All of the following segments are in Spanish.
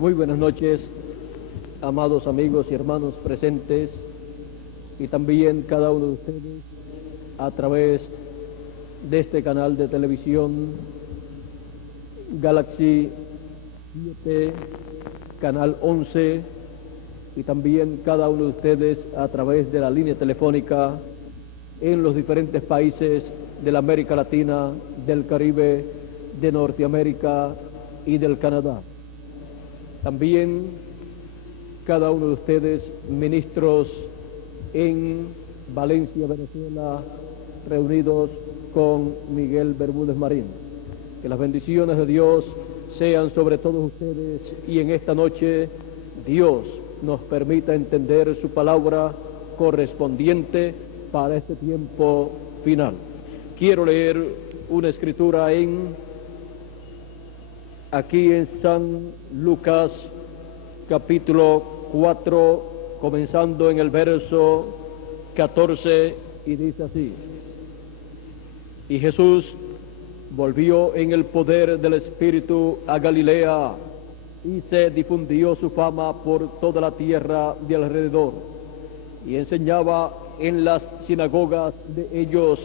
Muy buenas noches, amados amigos y hermanos presentes, y también cada uno de ustedes a través de este canal de televisión Galaxy 7, Canal 11, y también cada uno de ustedes a través de la línea telefónica en los diferentes países de la América Latina, del Caribe, de Norteamérica y del Canadá. También cada uno de ustedes, ministros en Valencia, Venezuela, reunidos con Miguel Bermúdez Marín. Que las bendiciones de Dios sean sobre todos ustedes, y en esta noche Dios nos permita entender su palabra correspondiente para este tiempo final. Quiero leer una escritura aquí en San Lucas, capítulo 4, comenzando en el verso 14, y dice así: Y Jesús volvió en el poder del Espíritu a Galilea, y se difundió su fama por toda la tierra de alrededor, y enseñaba en las sinagogas de ellos,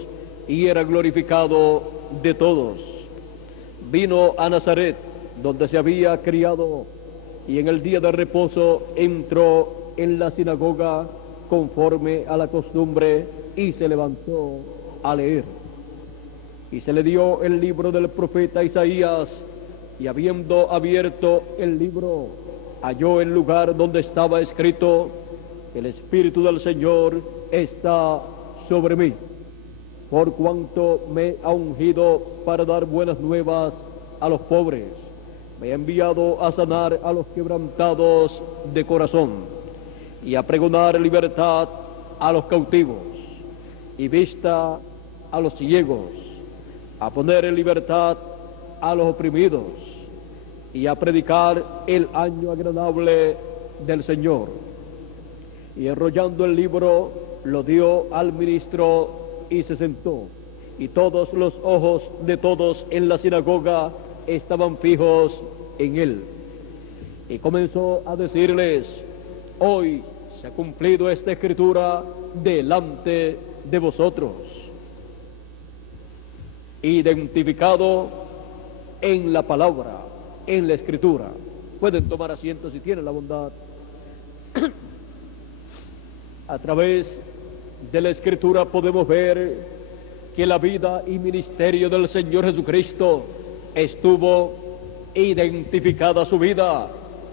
y era glorificado de todos. Vino a Nazaret, donde se había criado, y en el día de reposo entró en la sinagoga conforme a la costumbre, y se levantó a leer. Y se le dio el libro del profeta Isaías, y habiendo abierto el libro, halló el lugar donde estaba escrito: El Espíritu del Señor está sobre mí, por cuanto me ha ungido para dar buenas nuevas a los pobres. Me ha enviado a sanar a los quebrantados de corazón, y a pregonar libertad a los cautivos, y vista a los ciegos, a poner en libertad a los oprimidos, y a predicar el año agradable del Señor. Y enrollando el libro, lo dio al ministro, y se sentó. Y todos los ojos de todos en la sinagoga estaban fijos en él. Y comenzó a decirles: Hoy se ha cumplido esta escritura delante de vosotros. Identificado en la palabra, en la escritura. Pueden tomar asiento si tienen la bondad. A través de la escritura podemos ver que la vida y ministerio del Señor Jesucristo estuvo identificada, su vida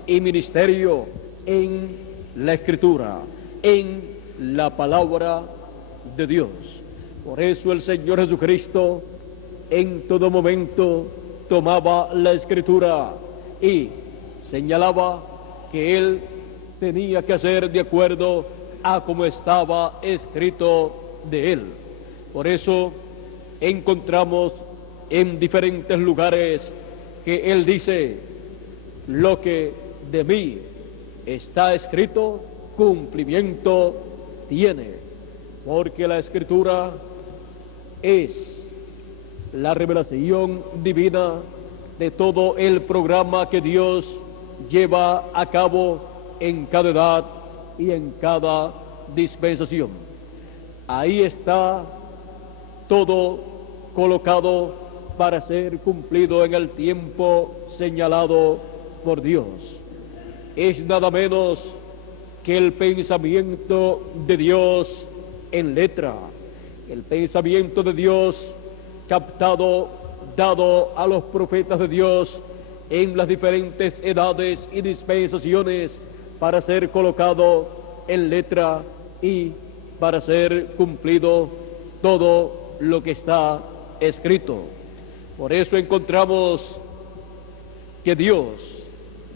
y ministerio, en la escritura, en la palabra de Dios. Por eso el Señor Jesucristo en todo momento tomaba la escritura y señalaba que él tenía que hacer de acuerdo a como estaba escrito de él. Por eso encontramos en diferentes lugares que él dice: lo que de mí está escrito, cumplimiento tiene, porque la escritura es la revelación divina de todo el programa que Dios lleva a cabo en cada edad y en cada dispensación. Ahí está todo colocado para ser cumplido en el tiempo señalado por Dios. Es nada menos que el pensamiento de Dios en letra, el pensamiento de Dios captado, dado a los profetas de Dios en las diferentes edades y dispensaciones, para ser colocado en letra y para ser cumplido todo lo que está escrito. Por eso encontramos que Dios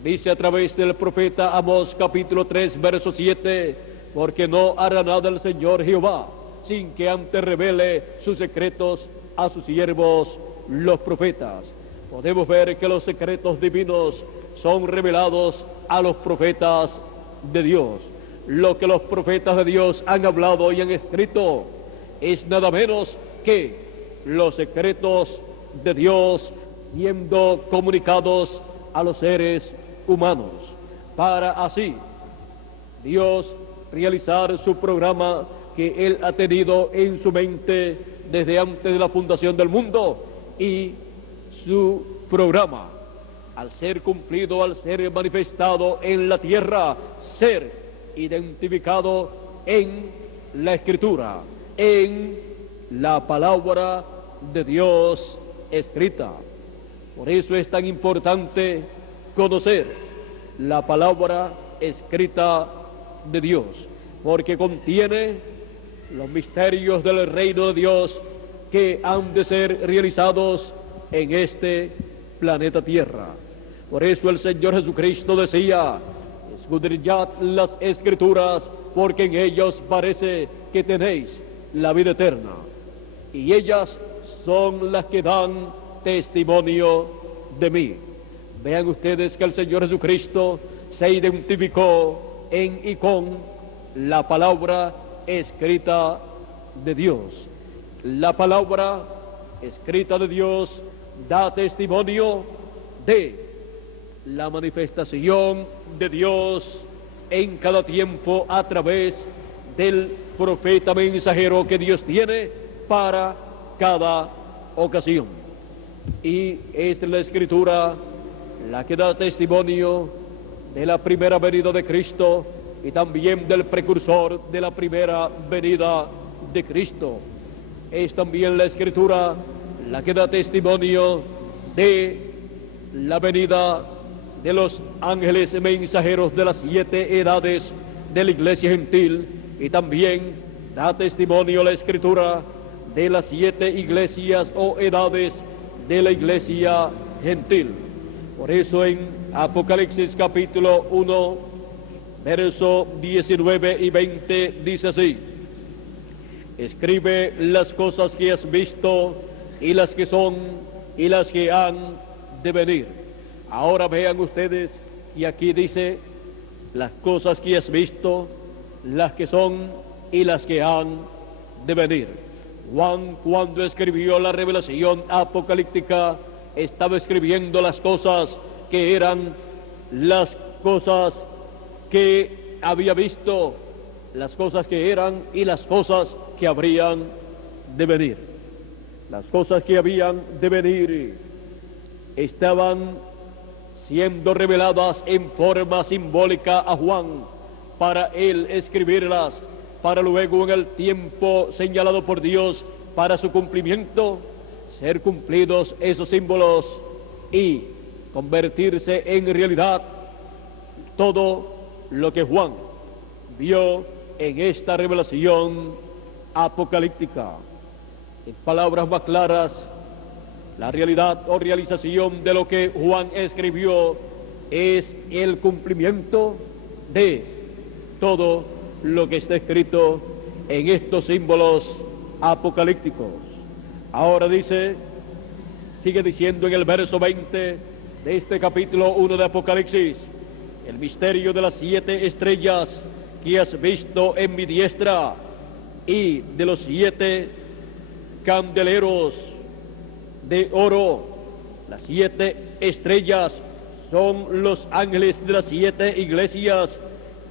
dice a través del profeta Amós, capítulo 3, verso 7: porque no hará nada el Señor Jehová sin que antes revele sus secretos a sus siervos los profetas. Podemos ver que los secretos divinos son revelados a los profetas de Dios. Lo que los profetas de Dios han hablado y han escrito es nada menos que los secretos de Dios siendo comunicados a los seres humanos, para así Dios realizar su programa que Él ha tenido en su mente desde antes de la fundación del mundo, y su programa, al ser cumplido, al ser manifestado en la tierra, ser identificado en la Escritura, en la palabra de Dios escrita. Por eso es tan importante conocer la palabra escrita de Dios, porque contiene los misterios del reino de Dios que han de ser realizados en este planeta Tierra. Por eso el Señor Jesucristo decía: escudriñad las Escrituras, porque en ellas parece que tenéis la vida eterna, y ellas son las que dan testimonio de mí. Vean ustedes que el Señor Jesucristo se identificó en y con la palabra escrita de Dios. La palabra escrita de Dios da testimonio de la manifestación de Dios en cada tiempo a través del profeta mensajero que Dios tiene para cada ocasión. Y es la Escritura la que da testimonio de la primera venida de Cristo y también del precursor de la primera venida de Cristo. Es también la Escritura la que da testimonio de la venida de los ángeles mensajeros de las 7 edades de la iglesia gentil, y también da testimonio la Escritura de las 7 iglesias o edades de la iglesia gentil. Por eso en Apocalipsis capítulo 1, verso 19 y 20 dice así: escribe las cosas que has visto, y las que son, y las que han de venir. Ahora vean ustedes, y aquí dice las cosas que has visto, las que son, y las que han de venir. Juan, cuando escribió la revelación apocalíptica, estaba escribiendo las cosas que eran las cosas que había visto, las cosas que eran y las cosas que habrían de venir. Las cosas que habían de venir estaban siendo reveladas en forma simbólica a Juan, para él escribirlas, para luego en el tiempo señalado por Dios para su cumplimiento, ser cumplidos esos símbolos y convertirse en realidad todo lo que Juan vio en esta revelación apocalíptica. En palabras más claras, la realidad o realización de lo que Juan escribió es el cumplimiento de todo lo que está escrito en estos símbolos apocalípticos. Ahora dice, sigue diciendo en el verso 20 de este capítulo 1 de Apocalipsis: el misterio de las 7 estrellas que has visto en mi diestra, y de los 7 candeleros de oro. Las 7 estrellas son los ángeles de las 7 iglesias,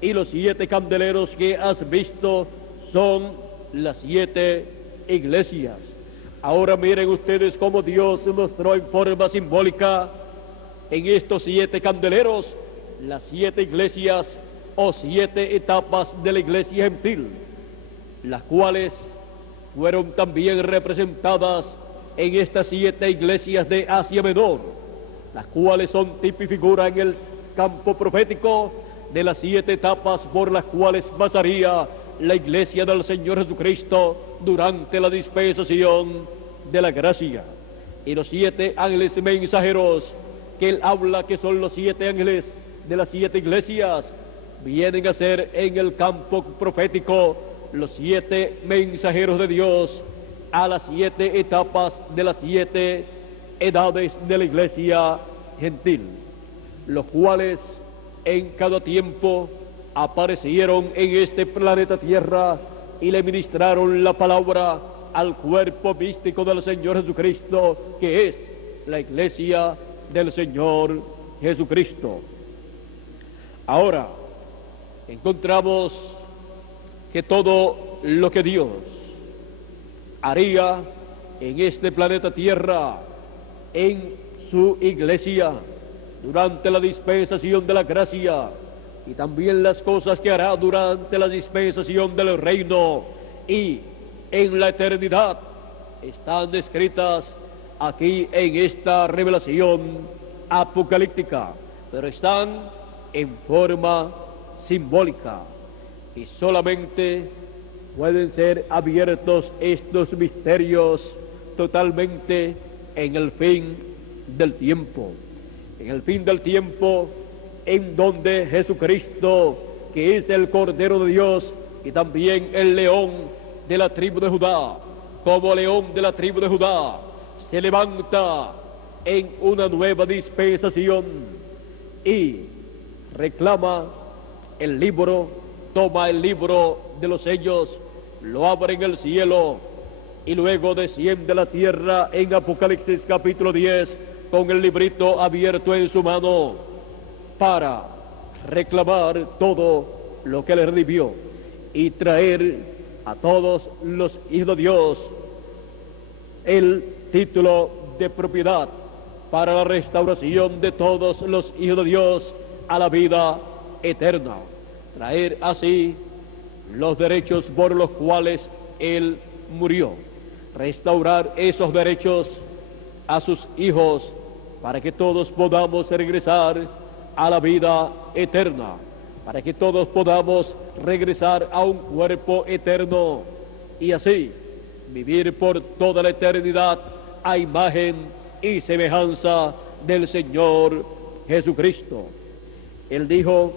y los 7 candeleros que has visto son las 7 iglesias. Ahora miren ustedes cómo Dios mostró en forma simbólica en estos 7 candeleros las 7 iglesias o 7 etapas de la iglesia gentil, las cuales fueron también representadas en estas 7 iglesias de Asia Menor, las cuales son tipo y figura en el campo profético de las 7 etapas por las cuales pasaría la iglesia del Señor Jesucristo durante la dispensación de la gracia. Y los 7 ángeles mensajeros que él habla, que son los 7 ángeles de las 7 iglesias, vienen a ser en el campo profético los 7 mensajeros de Dios a las 7 etapas de las 7 edades de la iglesia gentil, los cuales en cada tiempo aparecieron en este planeta Tierra y le ministraron la palabra al cuerpo místico del Señor Jesucristo, que es la iglesia del Señor Jesucristo. Ahora encontramos que todo lo que Dios haría en este planeta Tierra, en su iglesia, durante la dispensación de la gracia, y también las cosas que hará durante la dispensación del reino y en la eternidad, están descritas aquí en esta revelación apocalíptica, pero están en forma simbólica y solamente pueden ser abiertos estos misterios totalmente en el fin del tiempo. En el fin del tiempo, en donde Jesucristo, que es el Cordero de Dios y también el león de la tribu de Judá, como león de la tribu de Judá, se levanta en una nueva dispensación y reclama el libro, toma el libro de los sellos, lo abre en el cielo y luego desciende a la tierra en Apocalipsis capítulo 10 con el librito abierto en su mano para reclamar todo lo que le redimió y traer a todos los hijos de Dios el título de propiedad para la restauración de todos los hijos de Dios a la vida eterna. Traer así los derechos por los cuales Él murió. Restaurar esos derechos a sus hijos para que todos podamos regresar a la vida eterna, para que todos podamos regresar a un cuerpo eterno y así vivir por toda la eternidad a imagen y semejanza del Señor Jesucristo. Él dijo: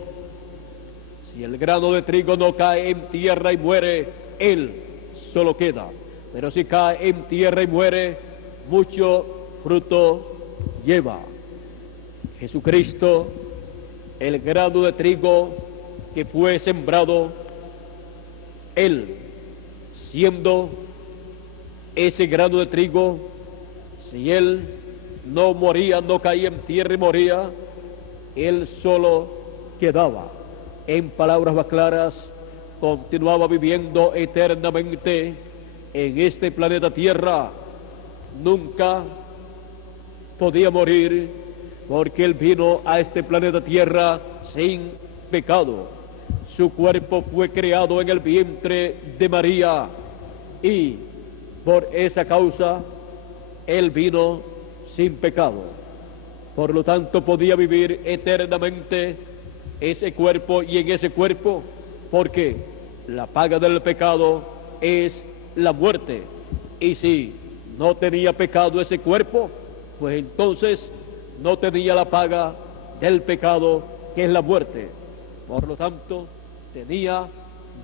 si el grano de trigo no cae en tierra y muere, él solo queda. Pero si cae en tierra y muere, mucho fruto lleva. Jesucristo, el grano de trigo que fue sembrado, él, siendo ese grano de trigo, si él no moría, no caía en tierra y moría, él solo quedaba. En palabras más claras, continuaba viviendo eternamente en este planeta Tierra. Nunca podía morir porque él vino a este planeta Tierra sin pecado. Su cuerpo fue creado en el vientre de María y por esa causa él vino sin pecado. Por lo tanto podía vivir eternamente ese cuerpo y en ese cuerpo, porque la paga del pecado es la muerte. Y si no tenía pecado ese cuerpo, pues entonces no tenía la paga del pecado, que es la muerte. Por lo tanto, tenía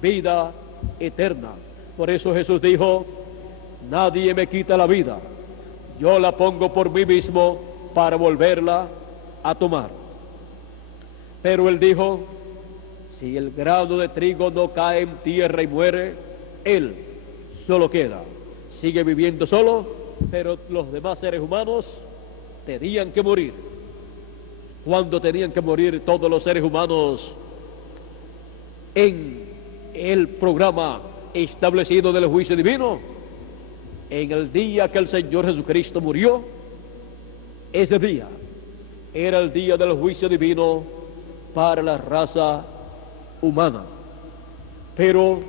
vida eterna. Por eso Jesús dijo: nadie me quita la vida, yo la pongo por mí mismo para volverla a tomar. Pero él dijo: si el grano de trigo no cae en tierra y muere, él solo queda. Sigue viviendo solo, pero los demás seres humanos tenían que morir. ¿Cuándo tenían que morir todos los seres humanos? En el programa establecido del juicio divino, en el día que el Señor Jesucristo murió. Ese día era el día del juicio divino para la raza humana. Pero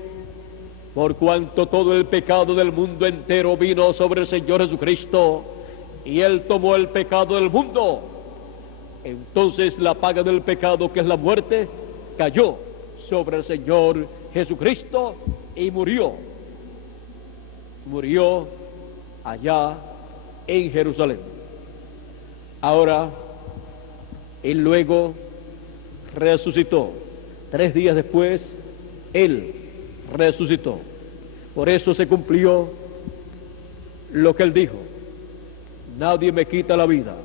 por cuanto todo el pecado del mundo entero vino sobre el Señor Jesucristo y Él tomó el pecado del mundo, entonces la paga del pecado, que es la muerte, cayó sobre el Señor Jesucristo y murió. Murió allá en Jerusalén. Ahora, Él luego resucitó. 3 días después, Él resucitó. Por eso se cumplió lo que Él dijo: nadie me quita la vida,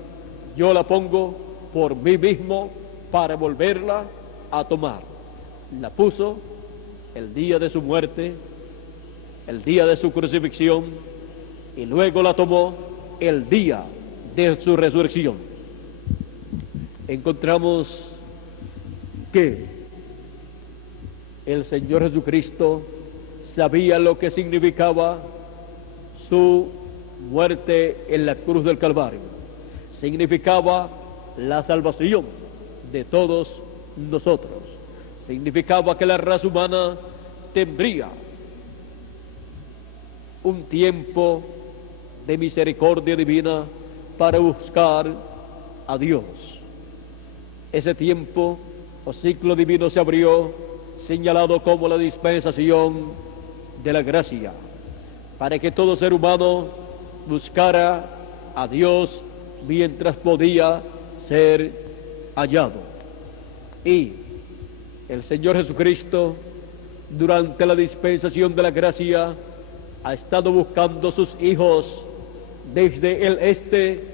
yo la pongo por mí mismo para volverla a tomar. La puso el día de su muerte, el día de su crucifixión, y luego la tomó el día de su resurrección. Encontramos que el Señor Jesucristo sabía lo que significaba su muerte en la cruz del Calvario. Significaba la salvación de todos nosotros. Significaba que la raza humana tendría un tiempo de misericordia divina para buscar a Dios. Ese tiempo o ciclo divino se abrió, señalado como la dispensación de la gracia, para que todo ser humano buscara a Dios mientras podía ser hallado. Y el Señor Jesucristo, durante la dispensación de la gracia, ha estado buscando sus hijos desde el este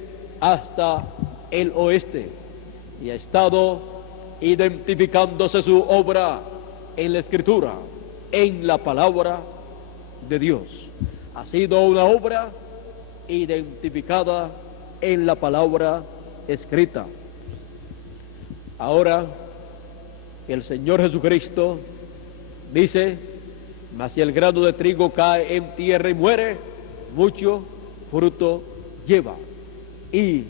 hasta el oeste, y ha estado identificándose su obra en la Escritura, en la palabra de Dios. Ha sido una obra identificada en la palabra escrita. Ahora el Señor Jesucristo dice: mas si el grano de trigo cae en tierra y muere, mucho fruto lleva. ¿Y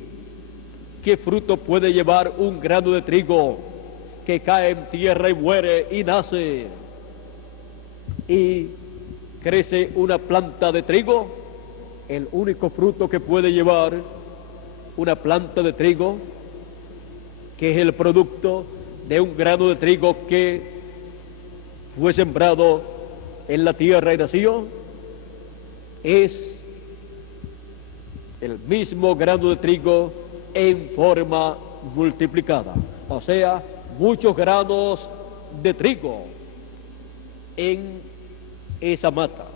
qué fruto puede llevar un grano de trigo que cae en tierra y muere y nace y crece una planta de trigo? El único fruto que puede llevar una planta de trigo, que es el producto de un grano de trigo que fue sembrado en la tierra y nació, es el mismo grano de trigo en forma multiplicada. O sea, muchos granos de trigo en esa mata.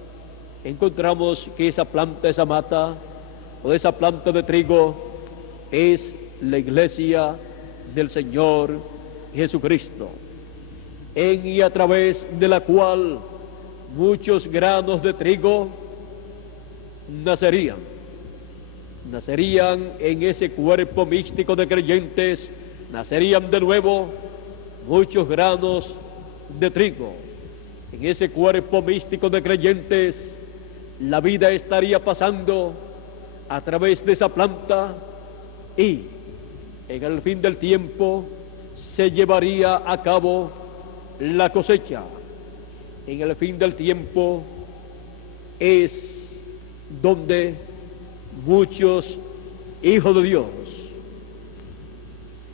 Encontramos que esa planta, esa mata o esa planta de trigo es la iglesia del Señor Jesucristo, en y a través de la cual muchos granos de trigo nacerían en ese cuerpo místico de creyentes, nacerían de nuevo muchos granos de trigo. En ese cuerpo místico de creyentes, la vida estaría pasando a través de esa planta, y en el fin del tiempo se llevaría a cabo la cosecha. En el fin del tiempo es donde muchos hijos de Dios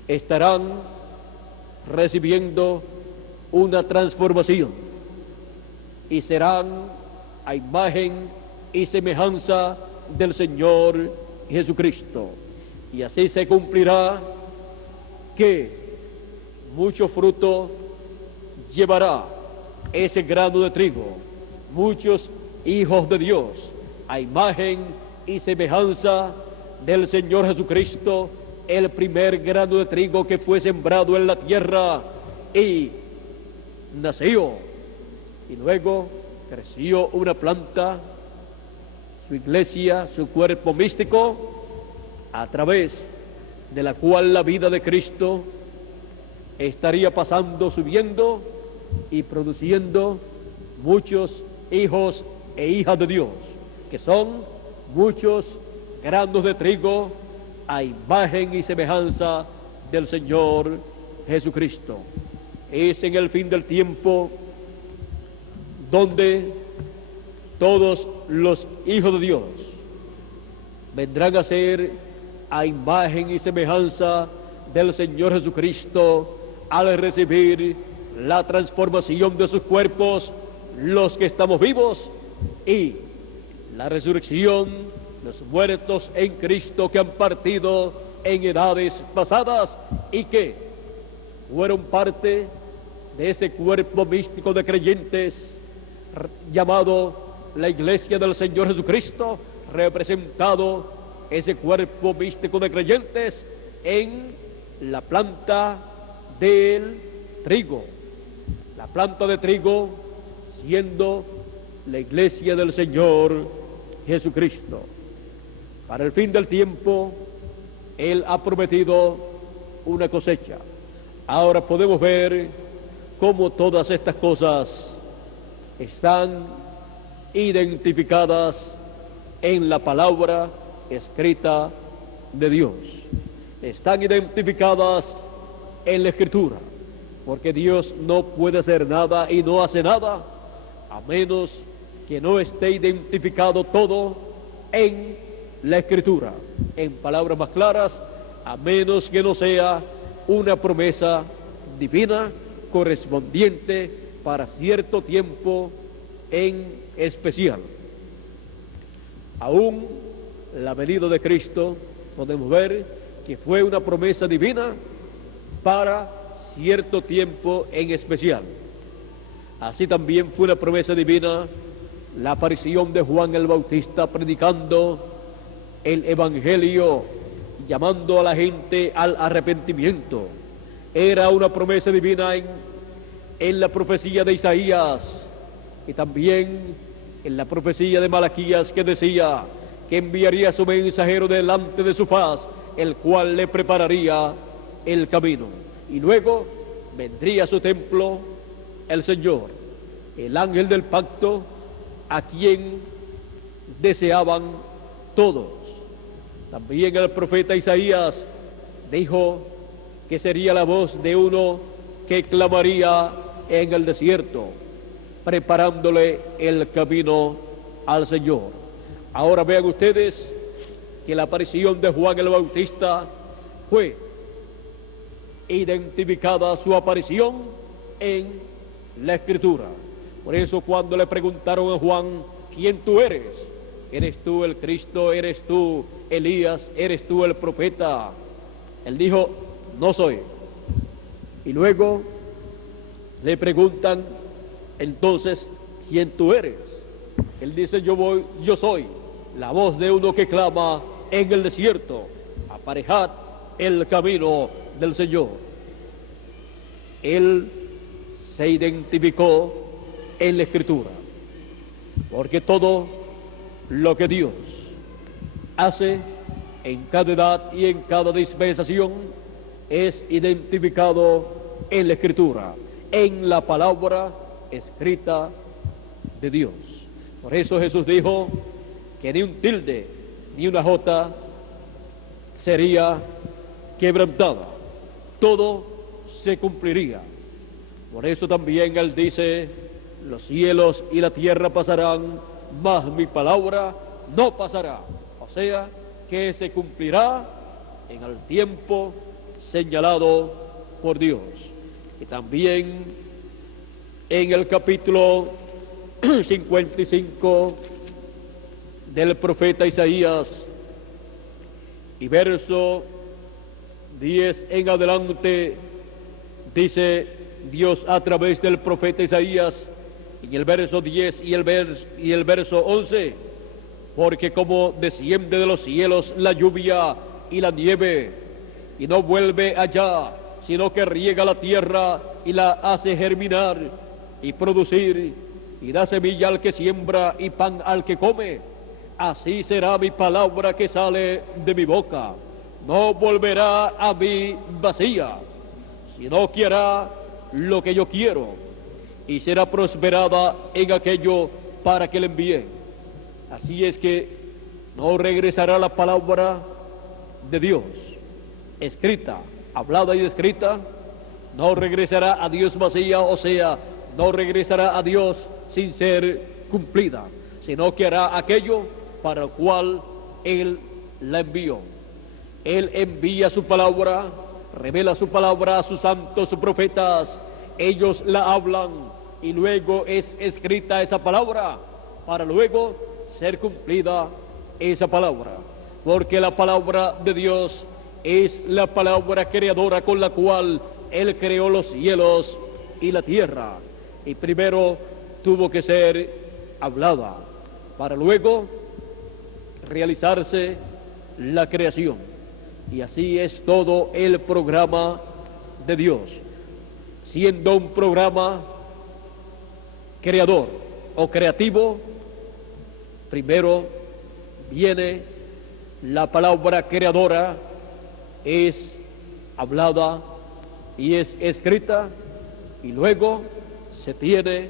estarán recibiendo una transformación y serán a imagen y semejanza del Señor Jesucristo. Y así se cumplirá que mucho fruto llevará ese grano de trigo, muchos hijos de Dios, a imagen y semejanza del Señor Jesucristo, el primer grano de trigo que fue sembrado en la tierra y nació, y luego creció una planta, su iglesia, su cuerpo místico, a través de la cual la vida de Cristo estaría pasando, subiendo y produciendo muchos hijos e hijas de Dios, que son muchos granos de trigo a imagen y semejanza del Señor Jesucristo. Es en el fin del tiempo donde todos los hijos de Dios vendrán a ser a imagen y semejanza del Señor Jesucristo al recibir la transformación de sus cuerpos, los que estamos vivos, y la resurrección de los muertos en Cristo que han partido en edades pasadas y que fueron parte de ese cuerpo místico de creyentes llamado la iglesia del Señor Jesucristo, representado ese cuerpo místico de creyentes en la planta del trigo. La planta de trigo siendo la iglesia del Señor Jesucristo. Para el fin del tiempo, Él ha prometido una cosecha. Ahora podemos ver cómo todas estas cosas están identificadas en la palabra escrita de Dios. Están identificadas en la Escritura, porque Dios no puede hacer nada y no hace nada a menos que no esté identificado todo en la Escritura. En palabras más claras, a menos que no sea una promesa divina correspondiente para cierto tiempo en especial. Aún la venida de Cristo podemos ver que fue una promesa divina para cierto tiempo en especial. Así también fue una promesa divina la aparición de Juan el Bautista predicando el Evangelio, llamando a la gente al arrepentimiento. Era una promesa divina en la profecía de Isaías y también en la profecía de Malaquías, que decía que enviaría a su mensajero delante de su faz, el cual le prepararía el camino. Y luego vendría a su templo el Señor, el ángel del pacto, a quien deseaban todos. También el profeta Isaías dijo que sería la voz de uno que clamaría en el desierto, preparándole el camino al Señor. Ahora vean ustedes que la aparición de Juan el Bautista fue identificada su aparición en la Escritura. Por eso cuando le preguntaron a Juan, ¿quién tú eres? ¿Eres tú el Cristo? ¿Eres tú Elías? ¿Eres tú el profeta? Él dijo, no soy. Y luego le preguntan, entonces, ¿quién tú eres? Él dice, yo soy la voz de uno que clama en el desierto, aparejad el camino del Señor. Él se identificó en la Escritura, porque todo lo que Dios hace en cada edad y en cada dispensación es identificado en la Escritura, en la palabra escrita de Dios. Por eso Jesús dijo que ni un tilde ni una jota sería quebrantada, todo se cumpliría. Por eso también Él dice, los cielos y la tierra pasarán, mas mi palabra no pasará. O sea, que se cumplirá en el tiempo señalado por Dios. Y también en el capítulo 55 del profeta Isaías y verso 10 en adelante, dice Dios a través del profeta Isaías en el verso 10 y el verso 11, porque como desciende de los cielos la lluvia y la nieve, y no vuelve allá, sino que riega la tierra y la hace germinar y producir, y da semilla al que siembra y pan al que come, así será mi palabra que sale de mi boca. No volverá a mí vacía, sino que hará lo que yo quiero, y será prosperada en aquello para que le envíe. Así es que no regresará la palabra de Dios, escrita, hablada y escrita, no regresará a Dios vacía, o sea, no regresará a Dios sin ser cumplida, sino que hará aquello para el cual Él la envió. Él envía su palabra, revela su palabra a sus santos profetas, ellos la hablan y luego es escrita esa palabra para luego ser cumplida esa palabra, porque la palabra de Dios es la palabra creadora con la cual Él creó los cielos y la tierra, y primero tuvo que ser hablada para luego realizarse la creación. Y así es todo el programa de Dios, siendo un programa creador o creativo. Primero viene la palabra creadora, es hablada y es escrita y luego se tiene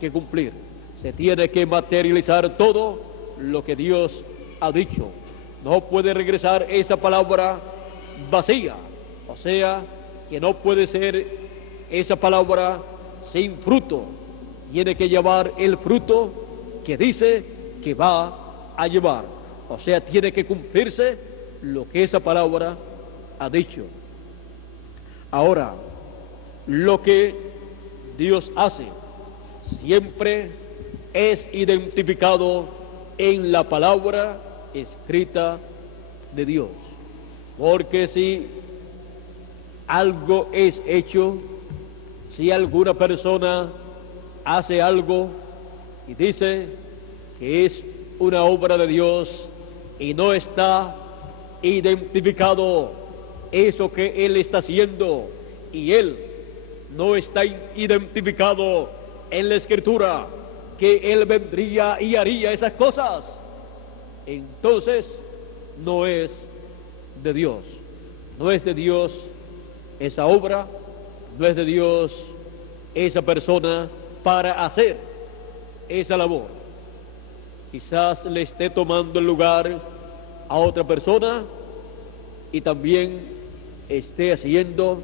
que cumplir, se tiene que materializar todo lo que Dios ha dicho. No puede regresar esa palabra vacía, o sea, que no puede ser esa palabra sin fruto. Tiene que llevar el fruto que dice que va a llevar. O sea, tiene que cumplirse lo que esa palabra ha dicho. Ahora, lo que Dios hace siempre es identificado en la palabra escrita de Dios. Porque si algo es hecho, si alguna persona hace algo y dice que es una obra de Dios y no está identificado eso que él está haciendo, y él no está identificado en la Escritura que él vendría y haría esas cosas, entonces no es de Dios. No es de Dios esa obra, no es de Dios esa persona para hacer esa labor. Quizás le esté tomando el lugar a otra persona y también esté haciendo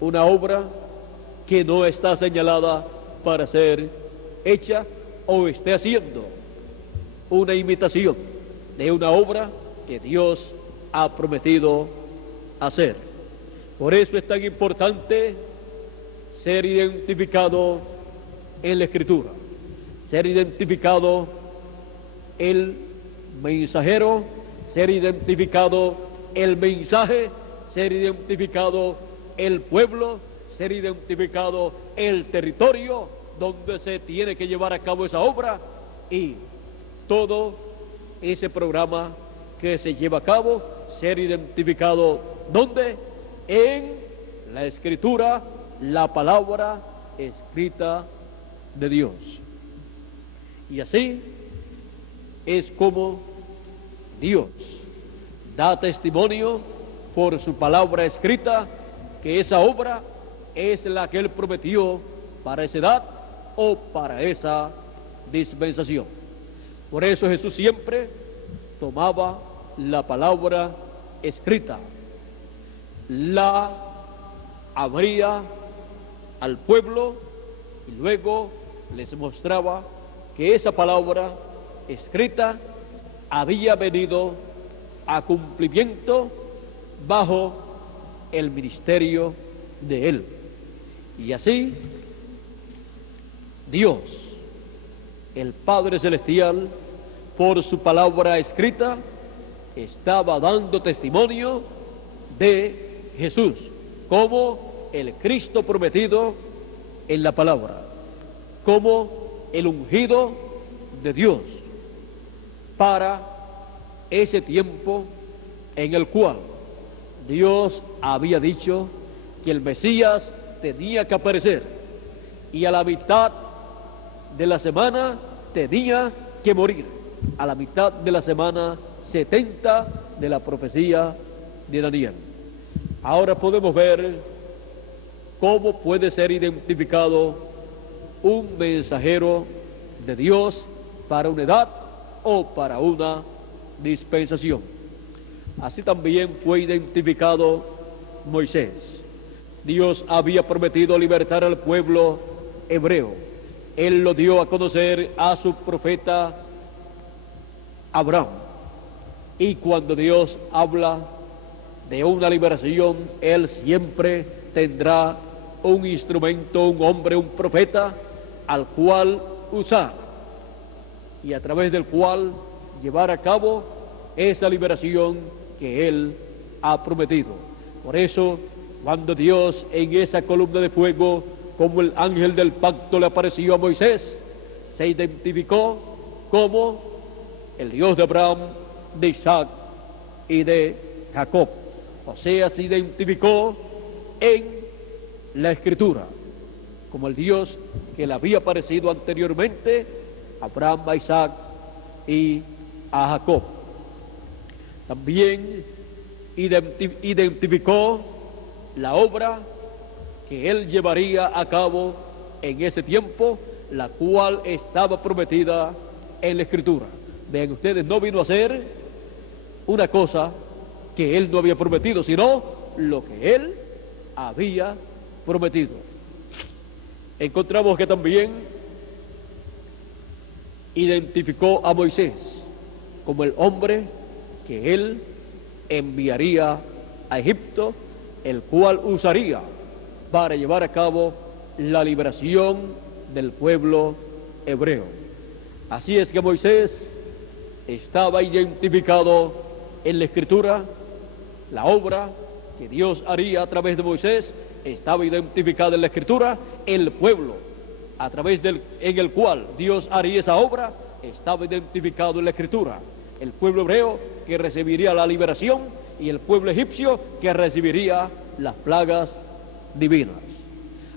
una obra que no está señalada para ser hecha, o esté haciendo una imitación de una obra que Dios ha prometido hacer. Por eso es tan importante ser identificado en la Escritura, ser identificado el mensajero, ser identificado el mensaje, ser identificado el pueblo, ser identificado el territorio donde se tiene que llevar a cabo esa obra, y todo ese programa que se lleva a cabo, ser identificado ¿dónde? En la Escritura, la palabra escrita de Dios. Y así es como Dios da testimonio por su palabra escrita que esa obra es la que Él prometió para esa edad o para esa dispensación. Por eso Jesús siempre tomaba la palabra escrita, la abría al pueblo y luego les mostraba que esa palabra escrita había venido a cumplimiento bajo el ministerio de Él. Y así Dios, el Padre Celestial, por su palabra escrita, estaba dando testimonio de Jesús como el Cristo prometido en la palabra, como el ungido de Dios para ese tiempo en el cual Dios había dicho que el Mesías tenía que aparecer y a la mitad de la semana tenía que morir, a la mitad de la semana 70 de la profecía de Daniel. Ahora podemos ver cómo puede ser identificado un mensajero de Dios para una edad o para una dispensación. Así también fue identificado Moisés. Dios había prometido libertar al pueblo hebreo. Él lo dio a conocer a su profeta Abraham. Y cuando Dios habla de una liberación, Él siempre tendrá un instrumento, un hombre, un profeta, al cual usar y a través del cual llevar a cabo esa liberación que Él ha prometido. Por eso, cuando Dios en esa columna de fuego, como el ángel del pacto, le apareció a Moisés, se identificó como el Dios de Abraham, de Isaac y de Jacob. O sea, se identificó en la Escritura como el Dios que le había aparecido anteriormente a Abraham, a Isaac y a Jacob. También identificó la obra que él llevaría a cabo en ese tiempo, la cual estaba prometida en la Escritura. Vean ustedes, no vino a ser una cosa que él no había prometido, sino lo que él había prometido. Encontramos que también identificó a Moisés como el hombre que él enviaría a Egipto, el cual usaría para llevar a cabo la liberación del pueblo hebreo. Así es que Moisés estaba identificado en la Escritura, la obra que Dios haría a través de Moisés estaba identificada en la Escritura, el pueblo en el cual Dios haría esa obra estaba identificado en la Escritura, el pueblo hebreo que recibiría la liberación y el pueblo egipcio que recibiría las plagas divinas.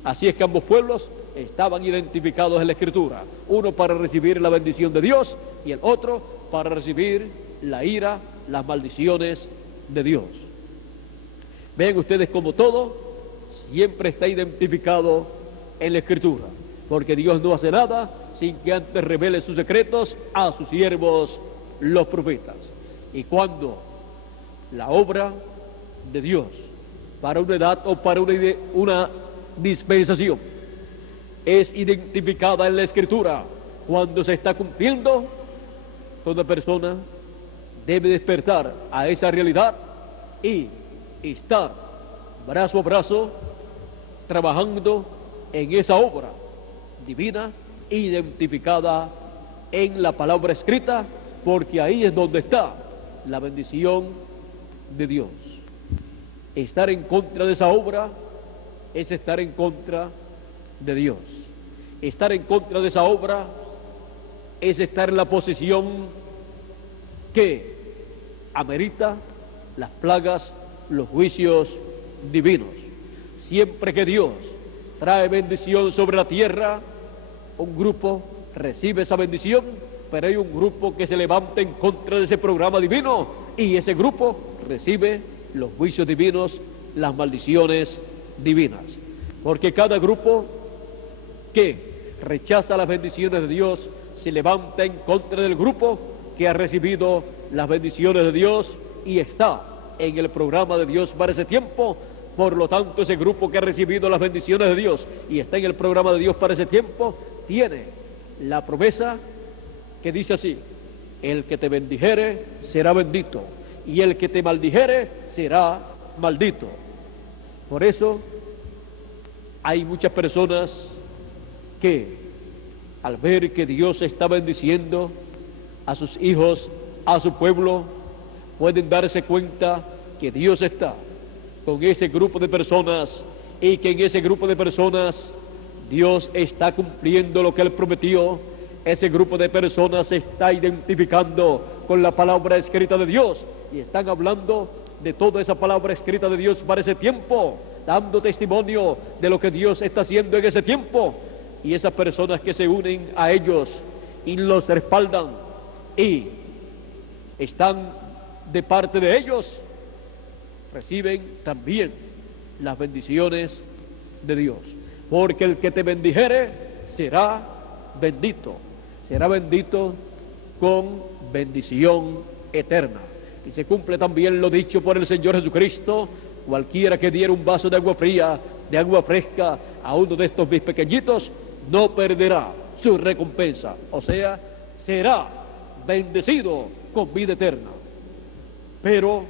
Así es que ambos pueblos estaban identificados en la Escritura, uno para recibir la bendición de Dios y el otro para recibir la ira, las maldiciones de Dios. Ven ustedes como todo siempre está identificado en la Escritura, porque Dios no hace nada sin que antes revele sus secretos a sus siervos los profetas. Y cuando la obra de Dios para una edad o para una dispensación es identificada en la Escritura, cuando se está cumpliendo, toda persona debe despertar a esa realidad y estar brazo a brazo trabajando en esa obra divina identificada en la palabra escrita, porque ahí es donde está la bendición de Dios. Estar en contra de esa obra es estar en contra de Dios. Estar en contra de esa obra es estar en la posición que amerita las plagas, los juicios divinos. Siempre que Dios trae bendición sobre la tierra, un grupo recibe esa bendición, pero hay un grupo que se levanta en contra de ese programa divino y ese grupo recibe los juicios divinos, las maldiciones divinas. Porque cada grupo que rechaza las bendiciones de Dios se levanta en contra del grupo que ha recibido las bendiciones de Dios y está en el programa de Dios para ese tiempo. Por lo tanto, ese grupo que ha recibido las bendiciones de Dios y está en el programa de Dios para ese tiempo, tiene la promesa que dice así: el que te bendijere será bendito, y el que te maldijere será maldito. Por eso, hay muchas personas que, al ver que Dios está bendiciendo a sus hijos, a su pueblo, pueden darse cuenta que Dios está con ese grupo de personas y que en ese grupo de personas Dios está cumpliendo lo que Él prometió. Ese grupo de personas se está identificando con la palabra escrita de Dios y están hablando de toda esa palabra escrita de Dios para ese tiempo, dando testimonio de lo que Dios está haciendo en ese tiempo. Y esas personas que se unen a ellos y los respaldan y están de parte de ellos, reciben también las bendiciones de Dios. Porque el que te bendijere será bendito con bendición eterna. Y se cumple también lo dicho por el Señor Jesucristo: cualquiera que diera un vaso de agua fría, de agua fresca, a uno de estos mis pequeñitos, no perderá su recompensa. O sea, será bendecido con vida eterna. Pero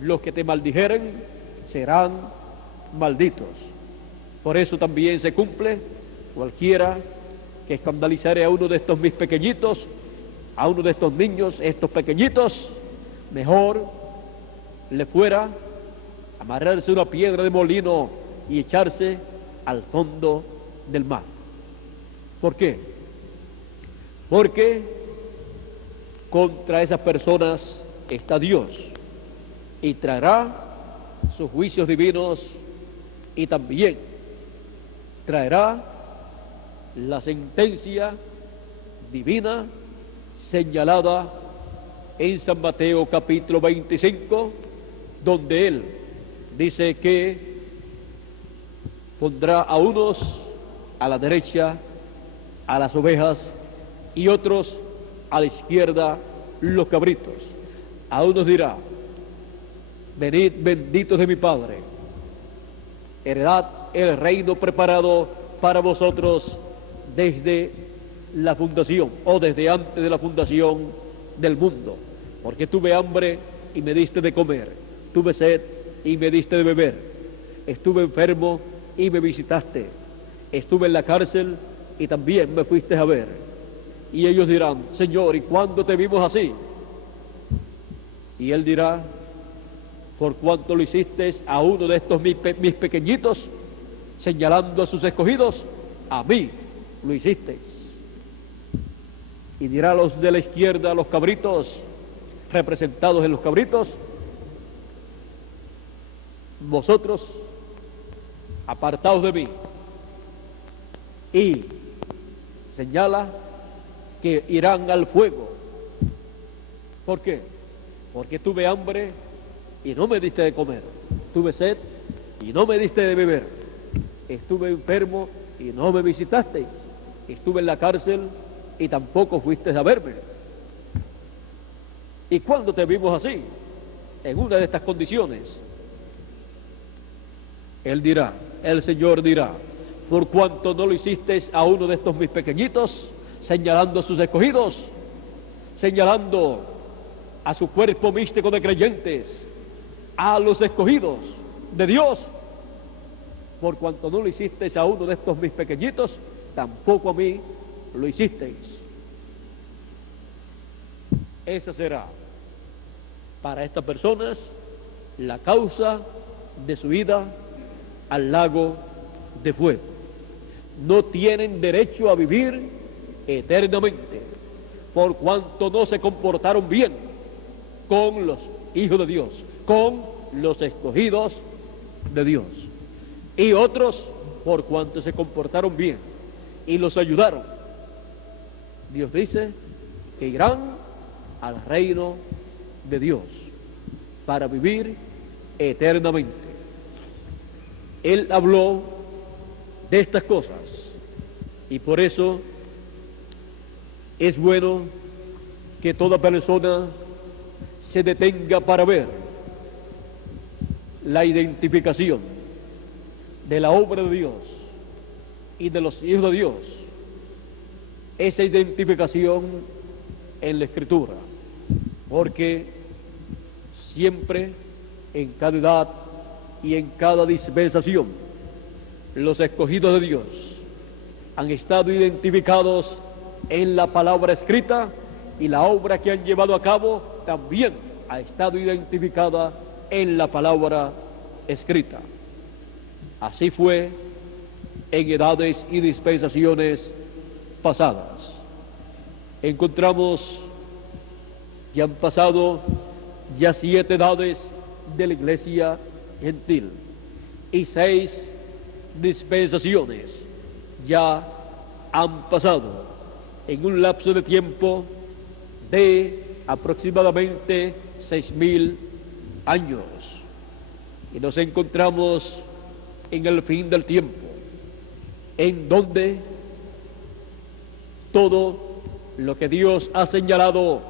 los que te maldijeren serán malditos. Por eso también se cumple: cualquiera que escandalizare a uno de estos mis pequeñitos, a uno de estos niños, estos pequeñitos, mejor le fuera amarrarse una piedra de molino y echarse al fondo del mar. ¿Por qué? Porque contra esas personas está Dios y traerá sus juicios divinos y también traerá la sentencia divina señalada en San Mateo capítulo 25, donde Él dice que Pondrá a unos a la derecha, a las ovejas, y otros a la izquierda, los cabritos. A unos dirá: venid benditos de mi Padre, heredad el reino preparado para vosotros desde la fundación, o desde antes de la fundación del mundo. Porque tuve hambre y me diste de comer, tuve sed y me diste de beber, estuve enfermo y me visitaste, estuve en la cárcel y también me fuiste a ver. Y ellos dirán: Señor, ¿y cuándo te vimos así? Y él dirá: por cuanto lo hiciste a uno de estos mis pequeñitos, señalando a sus escogidos, a mí lo hicisteis. Y dirá a los de la izquierda, a los cabritos, representados en los cabritos: vosotros, apartaos de mí. Y señala que irán al fuego. ¿Por qué? Porque tuve hambre y no me diste de comer, tuve sed y no me diste de beber, estuve enfermo y no me visitasteis, estuve en la cárcel y tampoco fuiste a verme. ¿Y cuándo te vimos así? En una de estas condiciones. Él dirá, el Señor dirá: por cuanto no lo hicisteis a uno de estos mis pequeñitos, señalando a sus escogidos, señalando a su cuerpo místico de creyentes, a los escogidos de Dios, por cuanto no lo hicisteis a uno de estos mis pequeñitos, tampoco a mí lo hicisteis. Esa será para estas personas la causa de su ida al lago de fuego. No tienen derecho a vivir eternamente, por cuanto no se comportaron bien con los hijos de Dios, con los escogidos de Dios. Y otros, por cuanto se comportaron bien y los ayudaron, Dios dice que irán al reino de Dios para vivir eternamente. Él habló de estas cosas y por eso es bueno que toda persona se detenga para ver la identificación de la obra de Dios y de los hijos de Dios, esa identificación en la Escritura, porque siempre, en cada edad y en cada dispensación, los escogidos de Dios han estado identificados en la palabra escrita, y la obra que han llevado a cabo también ha estado identificada en la palabra escrita. Así fue en edades y dispensaciones pasadas. Encontramos que han pasado ya 7 edades de la iglesia gentil y 6 dispensaciones ya han pasado en un lapso de tiempo de aproximadamente 6.000 años. Y nos encontramos en el fin del tiempo, en donde todo lo que Dios ha señalado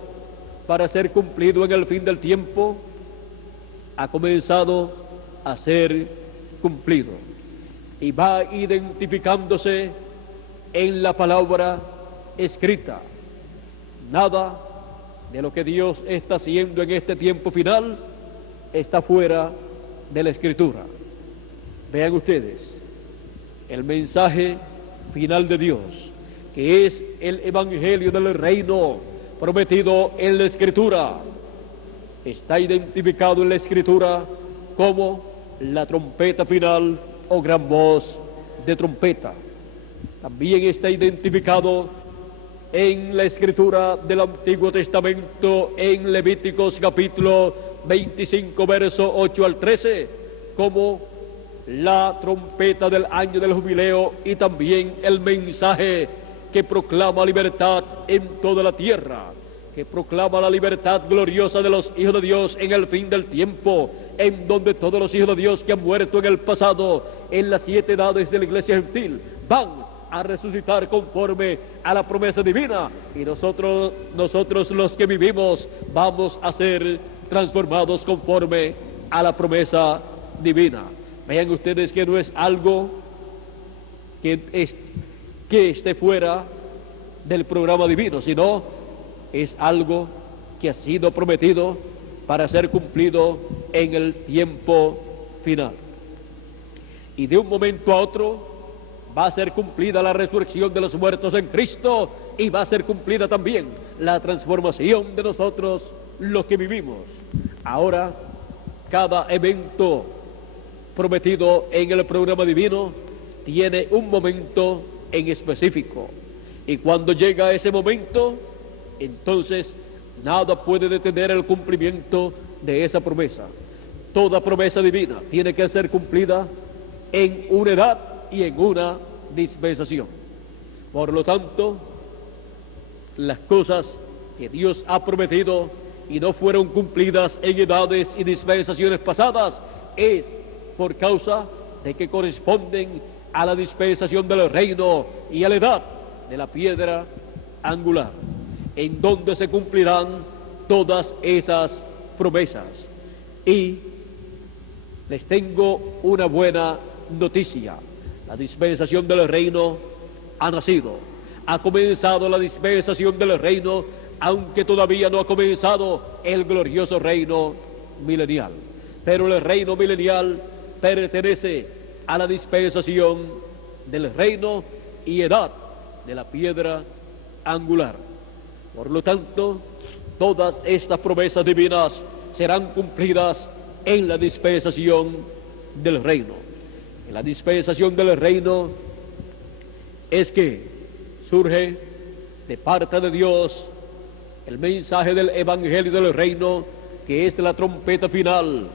para ser cumplido en el fin del tiempo ha comenzado a ser cumplido y va identificándose en la palabra escrita. Nada de lo que Dios está haciendo en este tiempo final está fuera de la Escritura. Vean ustedes el mensaje final de Dios, que es el Evangelio del reino prometido en la Escritura. Está identificado en la Escritura como la trompeta final o gran voz de trompeta. También está identificado en la Escritura del Antiguo Testamento, en Levíticos capítulo 25, verso 8 al 13, como la trompeta del año del jubileo, y también el mensaje que proclama libertad en toda la tierra, que proclama la libertad gloriosa de los hijos de Dios en el fin del tiempo, en donde todos los hijos de Dios que han muerto en el pasado en las 7 edades de la iglesia gentil van a resucitar conforme a la promesa divina, y nosotros los que vivimos vamos a ser transformados conforme a la promesa divina. Vean ustedes que no es algo que esté fuera del programa divino, sino es algo que ha sido prometido para ser cumplido en el tiempo final. Y de un momento a otro va a ser cumplida la resurrección de los muertos en Cristo, y va a ser cumplida también la transformación de nosotros los que vivimos. Ahora, cada evento prometido en el programa divino tiene un momento en específico, y cuando llega ese momento, entonces nada puede detener el cumplimiento de esa promesa. Toda promesa divina tiene que ser cumplida en una edad y en una dispensación. Por lo tanto, las cosas que Dios ha prometido y no fueron cumplidas en edades y dispensaciones pasadas es por causa de que corresponden a la dispensación del reino y a la edad de la piedra angular, en donde se cumplirán todas esas promesas. Y les tengo una buena noticia: la dispensación del reino ha nacido, ha comenzado la dispensación del reino, aunque todavía no ha comenzado el glorioso reino milenial. Pero el reino milenial pertenece a la dispensación del reino y edad de la piedra angular. Por lo tanto, todas estas promesas divinas serán cumplidas en la dispensación del reino. En la dispensación del reino es que surge de parte de Dios el mensaje del evangelio del reino, que es la trompeta final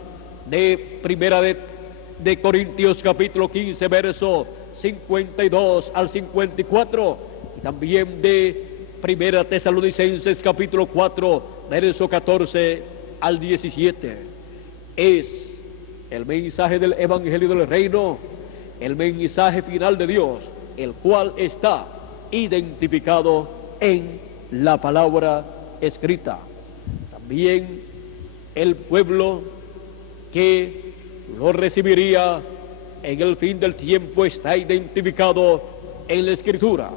de Primera de Corintios capítulo 15, verso 52 al 54, y también de Primera Tesalonicenses capítulo 4, verso 14 al 17. Es el mensaje del evangelio del reino, el mensaje final de Dios, el cual está identificado en la palabra escrita. También el pueblo que lo recibiría en el fin del tiempo está identificado en la escritura.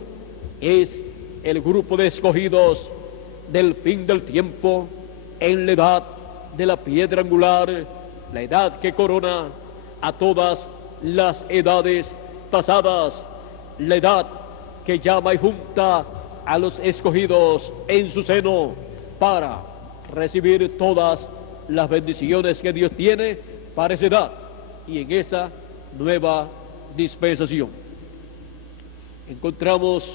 Es el grupo de escogidos del fin del tiempo, en la edad de la piedra angular, la edad que corona a todas las edades pasadas, la edad que llama y junta a los escogidos en su seno para recibir todas las bendiciones que Dios tiene para esa edad y en esa nueva dispensación. Encontramos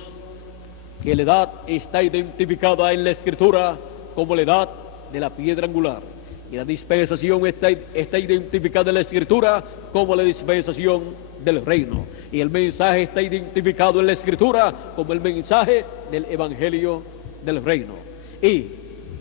que la edad está identificada en la Escritura como la edad de la piedra angular, y la dispensación está identificada en la Escritura como la dispensación del reino, y el mensaje está identificado en la Escritura como el mensaje del evangelio del reino. Y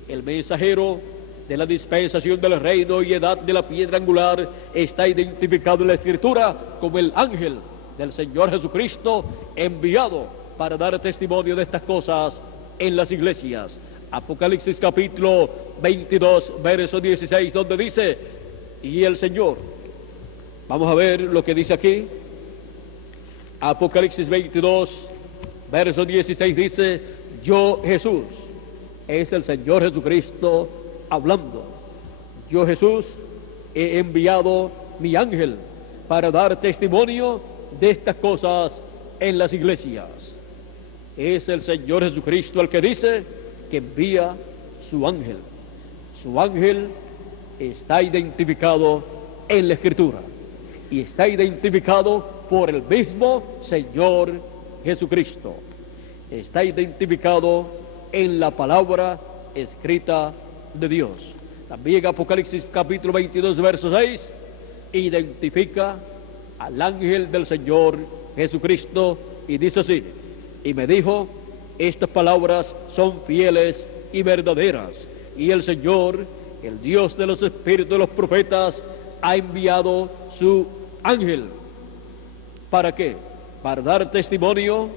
el mensajero de la dispensación del reino y edad de la piedra angular está identificado en la Escritura como el ángel del Señor Jesucristo, enviado para dar testimonio de estas cosas en las iglesias. Apocalipsis capítulo 22, verso 16, donde dice: y el Señor, vamos a ver lo que dice aquí. Apocalipsis 22, verso 16 dice: yo, Jesús, es el Señor Jesucristo hablando. Yo, Jesús, he enviado mi ángel para dar testimonio de estas cosas en las iglesias. Es el Señor Jesucristo el que dice que envía su ángel. Su ángel está identificado en la Escritura y está identificado por el mismo Señor Jesucristo. Está identificado en la palabra escrita de Dios. También Apocalipsis capítulo 22, verso 6, identifica al ángel del Señor Jesucristo y dice así: y me dijo, estas palabras son fieles y verdaderas, y el Señor, el Dios de los espíritus de los profetas, ha enviado su ángel ¿Para qué? Para dar testimonio,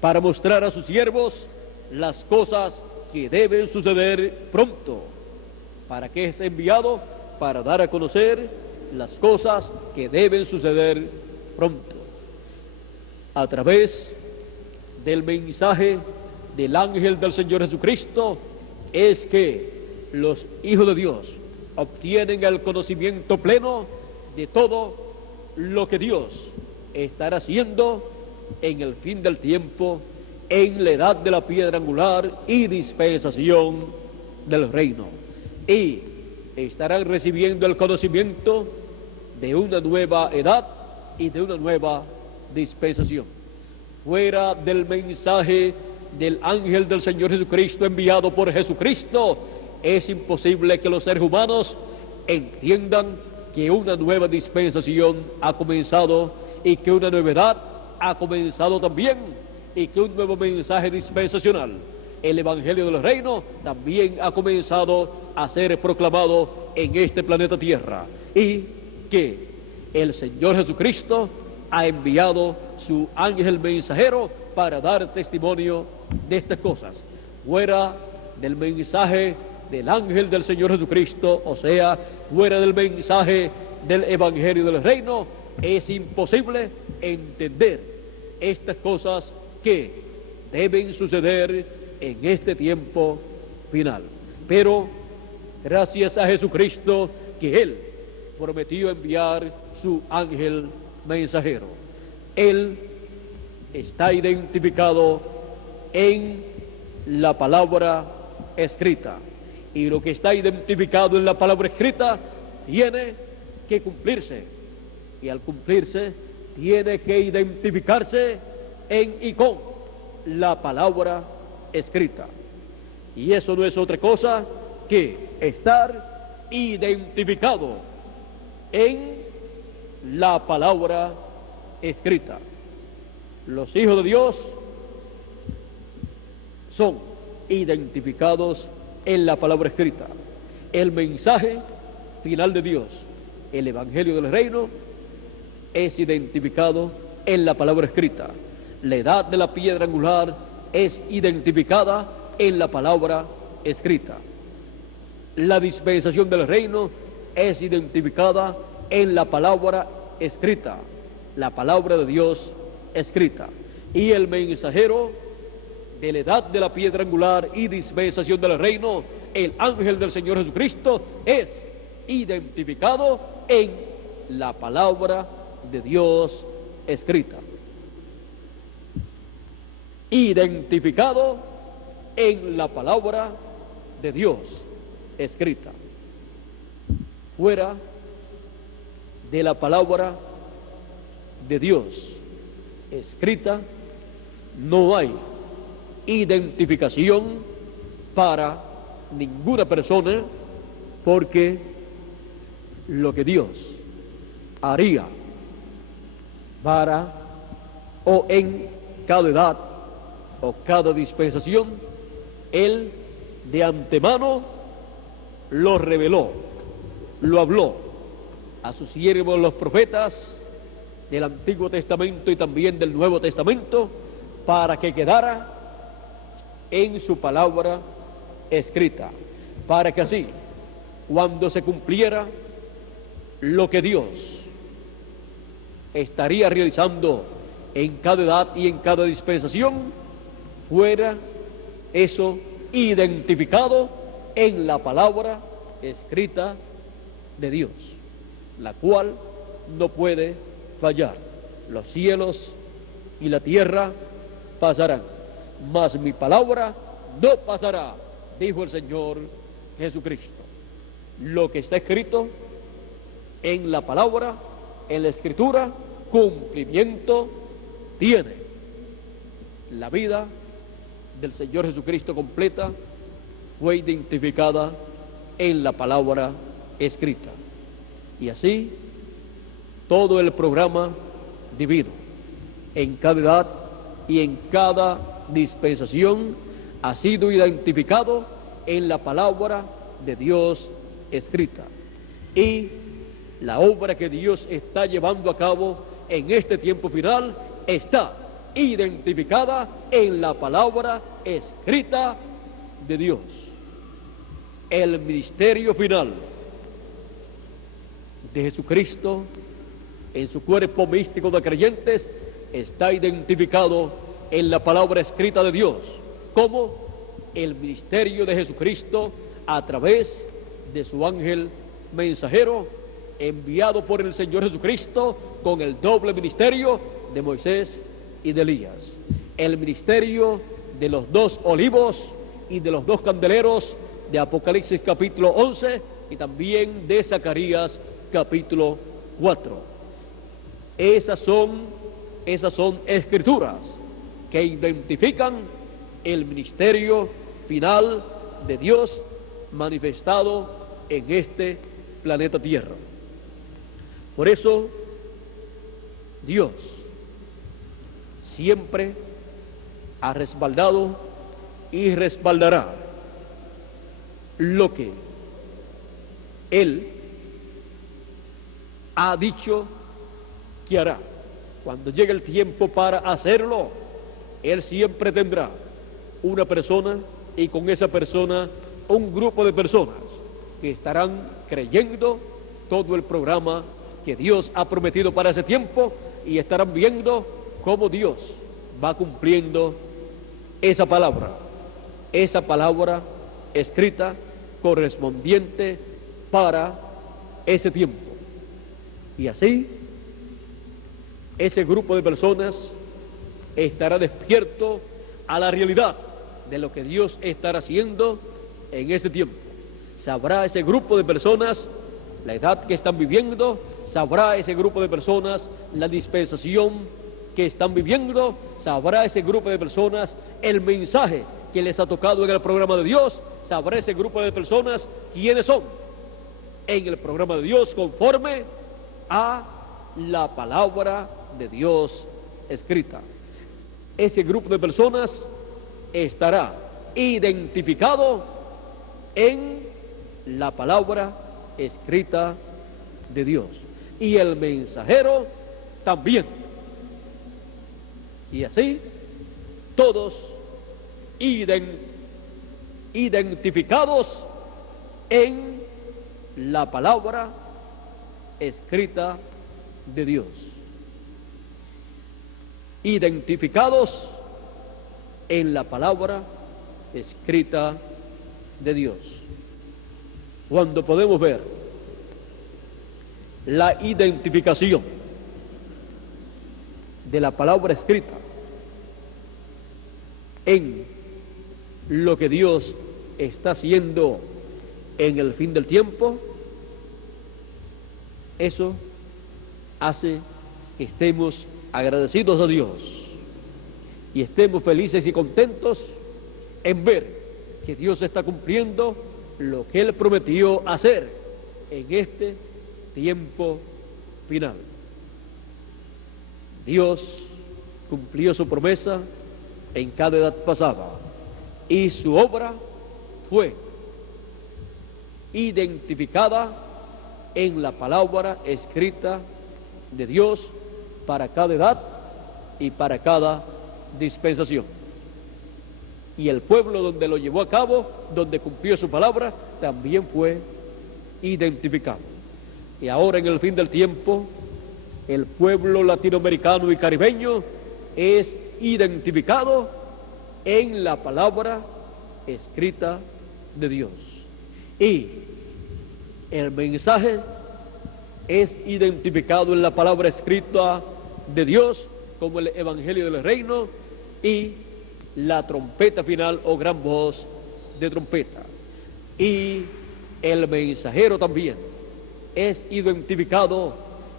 para mostrar a sus siervos las cosas que deben suceder pronto. ¿Para qué es enviado? Para dar a conocer las cosas que deben suceder pronto. A través del mensaje del ángel del Señor Jesucristo es que los hijos de Dios obtienen el conocimiento pleno de todo lo que Dios estará haciendo en el fin del tiempo, en la edad de la piedra angular y dispensación del reino. Y estarán recibiendo el conocimiento de una nueva edad y de una nueva dispensación. Fuera del mensaje del ángel del Señor Jesucristo enviado por Jesucristo, es imposible que los seres humanos entiendan que una nueva dispensación ha comenzado y que una nueva edad ha comenzado también y que un nuevo mensaje dispensacional, el Evangelio del Reino, también ha comenzado a ser proclamado en este planeta Tierra y que el Señor Jesucristo ha enviado su ángel mensajero para dar testimonio de estas cosas. Fuera del mensaje del ángel del Señor Jesucristo, o sea, fuera del mensaje del Evangelio del Reino, es imposible entender estas cosas que deben suceder en este tiempo final. Pero gracias a Jesucristo que Él prometió enviar su ángel mensajero. Él está identificado en la palabra escrita. Y lo que está identificado en la palabra escrita tiene que cumplirse. Y al cumplirse, tiene que identificarse en y con la palabra escrita. Y eso no es otra cosa que estar identificado en la palabra escrita. Los hijos de Dios son identificados en la palabra escrita. El mensaje final de Dios, el Evangelio del Reino, es identificado en la palabra escrita. La edad de la piedra angular es identificada en la palabra escrita. La dispensación del reino es identificada en la palabra escrita, la palabra de Dios escrita. Y el mensajero de la edad de la piedra angular y dispensación del reino, el ángel del Señor Jesucristo, es identificado en la palabra de Dios escrita. Identificado en la palabra de Dios escrita. Fuera de la palabra de Dios escrita no hay identificación para ninguna persona, porque lo que Dios haría para o en cada edad o cada dispensación, Él de antemano lo reveló, lo habló a sus siervos los profetas del Antiguo Testamento y también del Nuevo Testamento, para que quedara en su palabra escrita, para que así, cuando se cumpliera lo que Dios estaría realizando en cada edad y en cada dispensación, fuera eso identificado en la palabra escrita de Dios, la cual no puede fallar. Los cielos y la tierra pasarán, mas mi palabra no pasará, dijo el Señor Jesucristo. Lo que está escrito en la palabra, en la escritura, cumplimiento tiene. La vida del Señor Jesucristo completa fue identificada en la palabra escrita. Y así, todo el programa divino, en cada edad y en cada dispensación, ha sido identificado en la palabra de Dios escrita. Y la obra que Dios está llevando a cabo en este tiempo final está identificada en la palabra escrita de Dios. El ministerio final de Jesucristo en su cuerpo místico de creyentes está identificado en la palabra escrita de Dios como el ministerio de Jesucristo a través de su ángel mensajero enviado por el Señor Jesucristo con el doble ministerio de Moisés y de Elías. El ministerio de los 2 olivos y de los 2 candeleros de Apocalipsis capítulo 11 y también de Zacarías capítulo 4. Esas son escrituras que identifican el ministerio final de Dios manifestado en este planeta Tierra. Por eso, Dios siempre ha respaldado y respaldará lo que Él ha dicho que hará. Cuando llegue el tiempo para hacerlo, Él siempre tendrá una persona y con esa persona un grupo de personas que estarán creyendo todo el programa que Dios ha prometido para ese tiempo y estarán viendo cómo Dios va cumpliendo esa palabra escrita correspondiente para ese tiempo. Y así, ese grupo de personas estará despierto a la realidad de lo que Dios estará haciendo en ese tiempo. Sabrá ese grupo de personas la edad que están viviendo, sabrá ese grupo de personas la dispensación que están viviendo, sabrá ese grupo de personas el mensaje que les ha tocado en el programa de Dios, sabrá ese grupo de personas quiénes son en el programa de Dios conforme a la palabra de Dios escrita. Ese grupo de personas estará identificado en la palabra escrita de Dios y el mensajero también. Y así todos identificados en la palabra escrita de Dios. Identificados en la palabra escrita de Dios. Cuando podemos ver la identificación de la palabra escrita en lo que Dios está haciendo en el fin del tiempo, eso hace que estemos agradecidos a Dios y estemos felices y contentos en ver que Dios está cumpliendo lo que Él prometió hacer en este tiempo final. Dios cumplió su promesa en cada edad pasada y su obra fue identificada en la palabra escrita de Dios para cada edad y para cada dispensación. Y el pueblo donde lo llevó a cabo, donde cumplió su palabra, también fue identificado. Y ahora en el fin del tiempo, el pueblo latinoamericano y caribeño es identificado en la palabra escrita de Dios. Y el mensaje es identificado en la palabra escrita de Dios como el Evangelio del Reino y la trompeta final o gran voz de trompeta. Y el mensajero también es identificado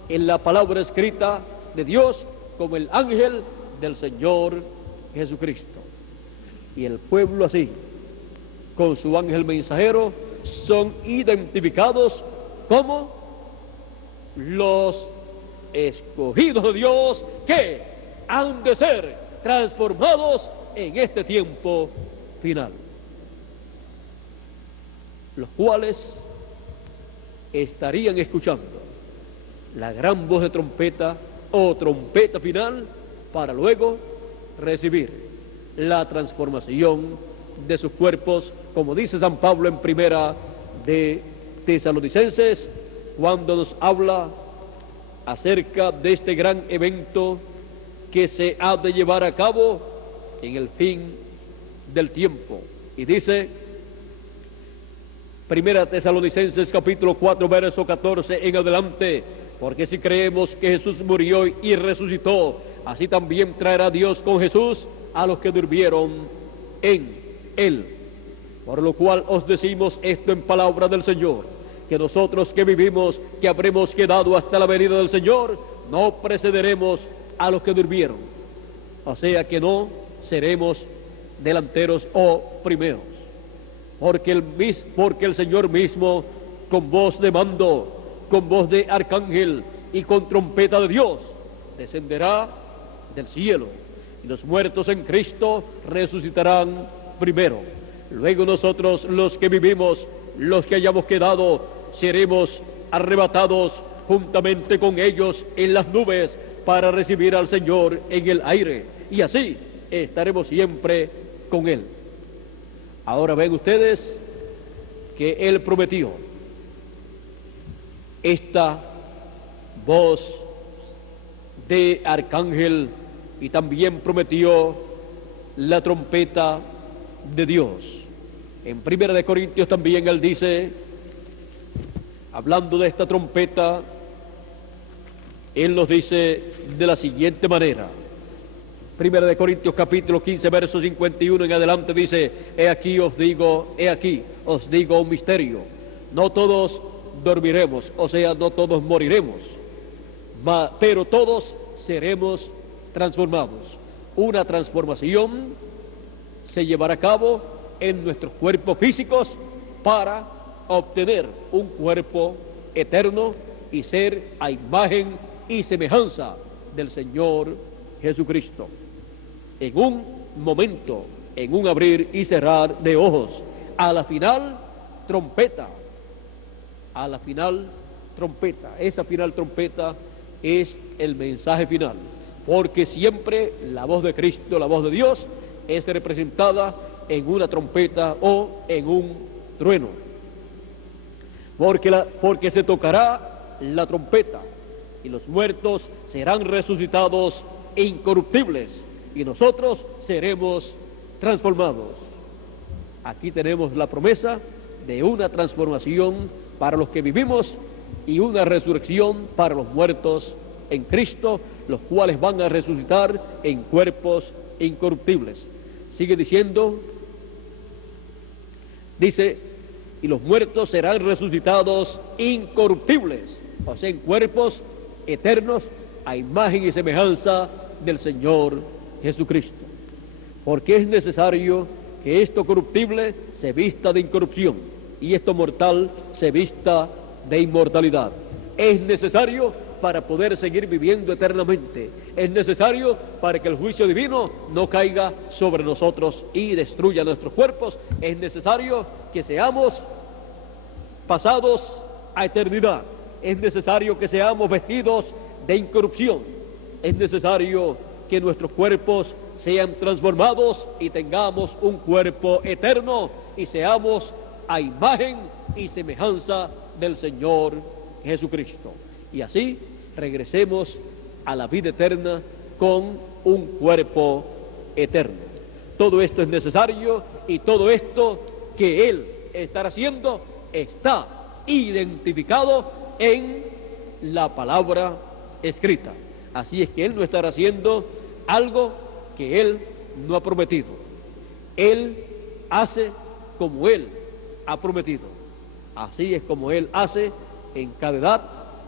en la palabra escrita de Dios como el ángel del Señor Jesucristo. Y el pueblo así, con su ángel mensajero, son identificados como los escogidos de Dios que han de ser transformados en este tiempo final, los cuales estarían escuchando la gran voz de trompeta o trompeta final, para luego recibir la transformación de sus cuerpos, como dice San Pablo en primera de Tesalonicenses, cuando nos habla acerca de este gran evento que se ha de llevar a cabo en el fin del tiempo. Y dice, primera Tesalonicenses capítulo 4, verso 14 en adelante: porque si creemos que Jesús murió y resucitó, así también traerá Dios con Jesús a los que durmieron en él. Por lo cual os decimos esto en palabra del Señor, que nosotros que vivimos, que habremos quedado hasta la venida del Señor, no precederemos a los que durmieron. O sea que no seremos delanteros o primeros. Porque el Señor mismo, con voz de mando, con voz de arcángel y con trompeta de Dios, descenderá del cielo, y los muertos en Cristo resucitarán primero. Luego nosotros, los que vivimos, los que hayamos quedado, seremos arrebatados juntamente con ellos en las nubes para recibir al Señor en el aire, y así estaremos siempre con Él. Ahora ven ustedes que Él prometió esta voz de arcángel y también prometió la trompeta de Dios. En 1 Corintios también Él dice, hablando de esta trompeta, Él nos dice de la siguiente manera. 1 Corintios capítulo 15, verso 51 en adelante dice, he aquí os digo un misterio. No todos dormiremos, o sea, no todos moriremos, pero todos seremos transformados. Una transformación se llevará a cabo en nuestros cuerpos físicos para obtener un cuerpo eterno y ser a imagen y semejanza del Señor Jesucristo. En un momento, en un abrir y cerrar de ojos, a la final trompeta, esa final trompeta es el mensaje final, porque siempre la voz de Cristo, la voz de Dios, es representada en una trompeta o en un trueno, porque se tocará la trompeta y los muertos serán resucitados incorruptibles y nosotros seremos transformados. Aquí tenemos la promesa de una transformación para los que vivimos y una resurrección para los muertos en Cristo, los cuales van a resucitar en cuerpos incorruptibles. Sigue diciendo, dice, y los muertos serán resucitados incorruptibles, o sea, en cuerpos eternos a imagen y semejanza del Señor Jesucristo. Porque es necesario que esto corruptible se vista de incorrupción y esto mortal se vista de inmortalidad. Es necesario para poder seguir viviendo eternamente. Es necesario para que el juicio divino no caiga sobre nosotros y destruya nuestros cuerpos. Es necesario que seamos pasados a eternidad. Es necesario que seamos vestidos de incorrupción. Es necesario que nuestros cuerpos sean transformados y tengamos un cuerpo eterno y seamos a imagen y semejanza del Señor Jesucristo. Y así regresemos a la vida eterna con un cuerpo eterno. Todo esto es necesario y todo esto que Él estará haciendo está identificado en la palabra escrita. Así es que Él no estará haciendo algo que Él no ha prometido. Él hace como Él ha prometido. Así es como Él hace en cada edad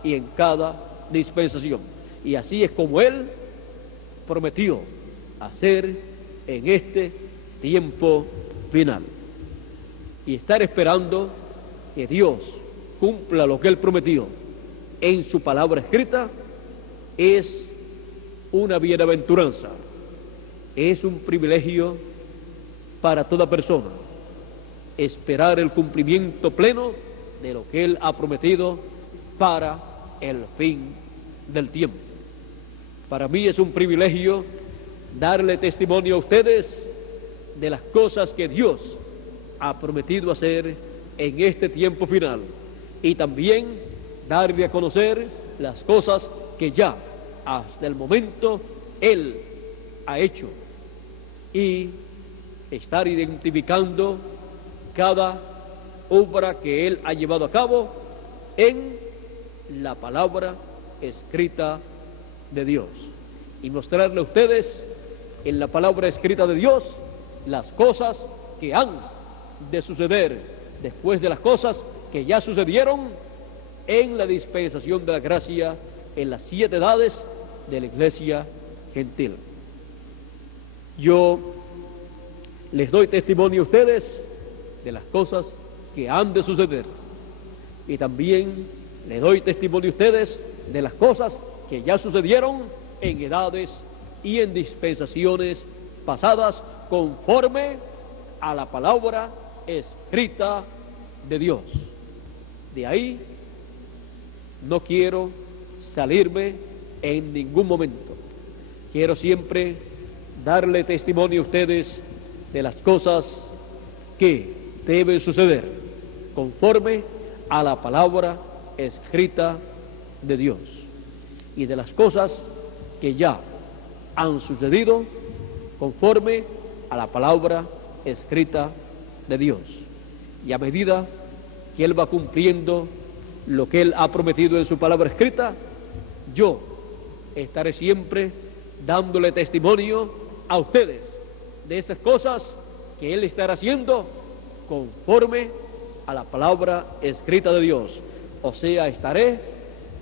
y en cada dispensación. Y así es como Él prometió hacer en este tiempo final. Y estar esperando que Dios cumpla lo que Él prometió en su palabra escrita es una bienaventuranza, es un privilegio para toda persona esperar el cumplimiento pleno de lo que Él ha prometido para el fin del tiempo. Para mí es un privilegio darle testimonio a ustedes de las cosas que Dios ha prometido hacer en este tiempo final, y también darle a conocer las cosas que ya hasta el momento Él ha hecho, y estar identificando cada obra que Él ha llevado a cabo en la palabra escrita de Dios, y mostrarle a ustedes en la palabra escrita de Dios las cosas que han de suceder después de las cosas que ya sucedieron en la dispensación de la gracia en las 7 edades de la iglesia gentil. Yo les doy testimonio a ustedes de las cosas que han de suceder, y también les doy testimonio a ustedes de las cosas que ya sucedieron en edades y en dispensaciones pasadas conforme a la palabra escrita de Dios. De ahí no quiero salirme en ningún momento. Quiero siempre darle testimonio a ustedes de las cosas que deben suceder conforme a la palabra escrita de Dios, y de las cosas que ya han sucedido conforme a la palabra escrita de Dios. Y a medida que Él va cumpliendo lo que Él ha prometido en su palabra escrita, yo estaré siempre dándole testimonio a ustedes de esas cosas que Él estará haciendo conforme a la palabra escrita de Dios. O sea, estaré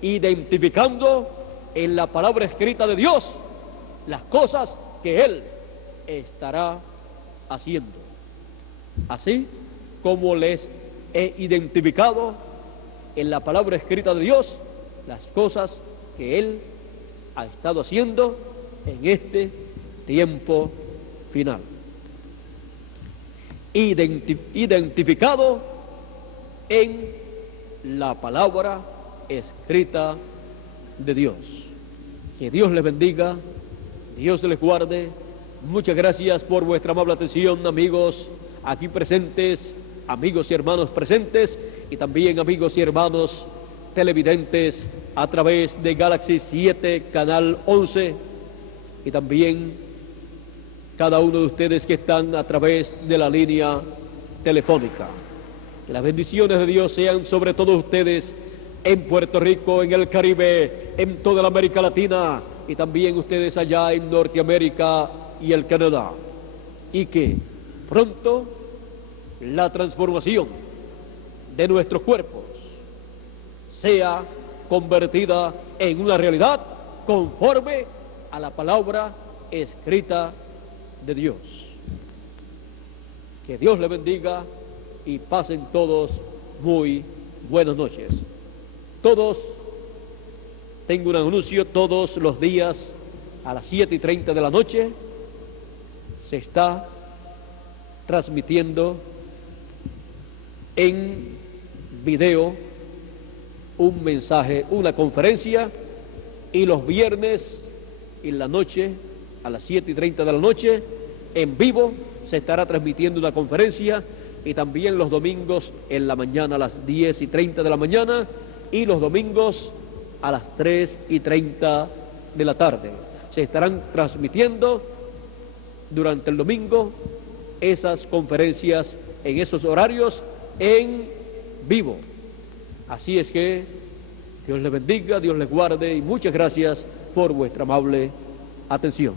identificando en la palabra escrita de Dios las cosas que Él estará haciendo, así como les he identificado en la palabra escrita de Dios las cosas que Él ha estado haciendo en este tiempo final. Identificado en la palabra escrita de Dios. Que Dios les bendiga, Dios les guarde. Muchas gracias por vuestra amable atención, amigos aquí presentes, amigos y hermanos presentes, y también amigos y hermanos televidentes a través de Galaxy 7, Canal 11, y también cada uno de ustedes que están a través de la línea telefónica. Que las bendiciones de Dios sean sobre todos ustedes en Puerto Rico, en el Caribe, en toda la América Latina, y también ustedes allá en Norteamérica y el Canadá. Y que pronto la transformación de nuestros cuerpos sea convertida en una realidad conforme a la palabra escrita de Dios. Que Dios les bendiga y pasen todos muy buenas noches. Todos, tengo un anuncio, todos los días a las 7:30 de la noche se está transmitiendo en video un mensaje, una conferencia, y los viernes en la noche, a las 7:30 de la noche, en vivo se estará transmitiendo una conferencia, y también los domingos en la mañana a las 10:30 de la mañana, y los domingos a las 3:30 de la tarde. Se estarán transmitiendo durante el domingo esas conferencias en esos horarios en vivo. Así es que Dios les bendiga, Dios les guarde, y muchas gracias por vuestra amable atención.